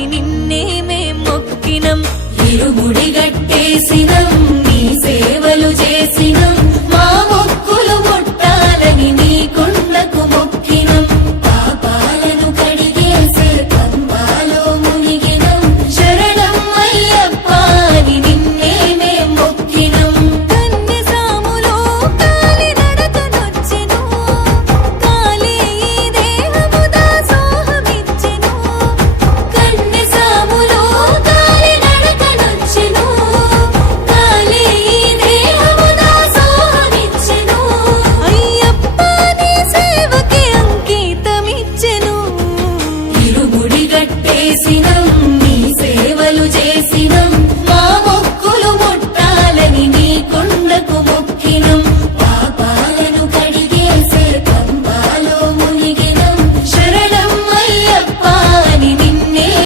అని నిన్నే మేం మొక్కినం ఇరుముడి గట్టేసినం నీ సేవలు చేసినం మా మొక్కులు ముట్టాలని నీ కొండకు మొక్కినం పాపాలను కడిగేసే పంబాలో మునిగినం శరణం అయ్యప్ప అని నిన్నే మేం మొక్కినం కన్యసాములో కాలి నడకనొచ్చెను కాలే ఈ దేహము దాసోహమిచ్చెను కన్యసాములో కాలి నడకనొచ్చెను కాలే ఈ దేహము దాసోహమిచ్చెను అయ్యప్ప నీ సేవకి అంకితమిచ్చెను ఇరుముడి గట్టేసినం